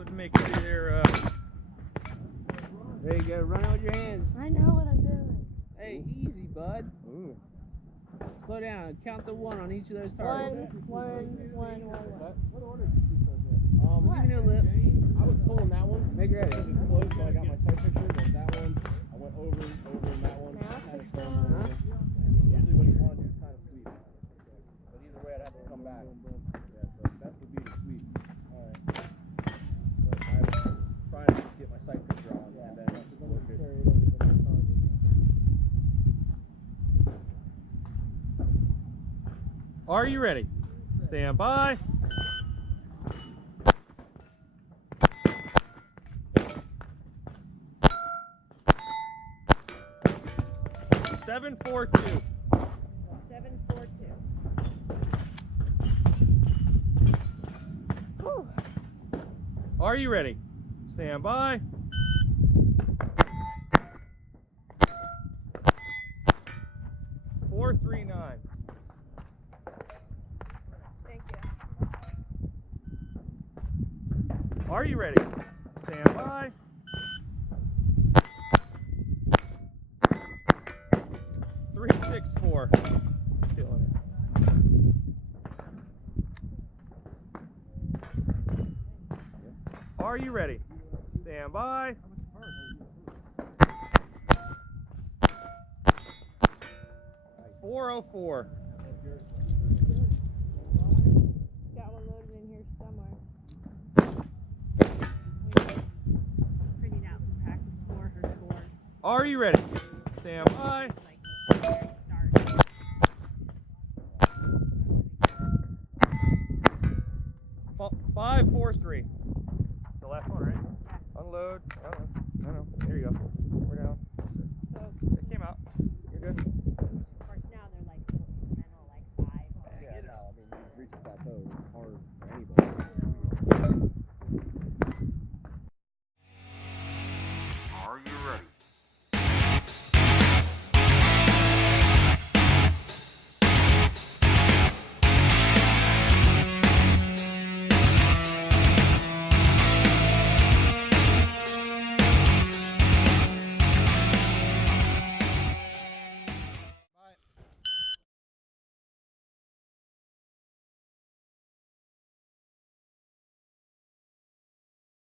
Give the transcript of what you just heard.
Load and make sure you're, there you go, run it with your hands. I know what I'm doing. Hey, easy, bud. Ooh. Slow down, count to 1 on each of those targets. One. What order did you keep those in? Give me a lip. I was pulling that one. Make ready. It was close, so I got my sight picture, and that one, I went over and that one. Now Kind of 6 huh? Usually what you want to do is kind of sweep. But either way, I'd have to come back. Yeah, so that would be the sweep. Alright. But I was trying to get my sight picture on, and then work it. Are you ready? Stand by. 742. 742. Whew. Are you ready? Stand by. 439. Thank you. Are you ready? Stand by. 364. Killing it. Are you ready? Stand by. 404. Got one loaded in here somewhere. Printing out some practice for her scores. Are you ready? Stand by. Like very start. 543. The last one, right? Unload. I know. There you go.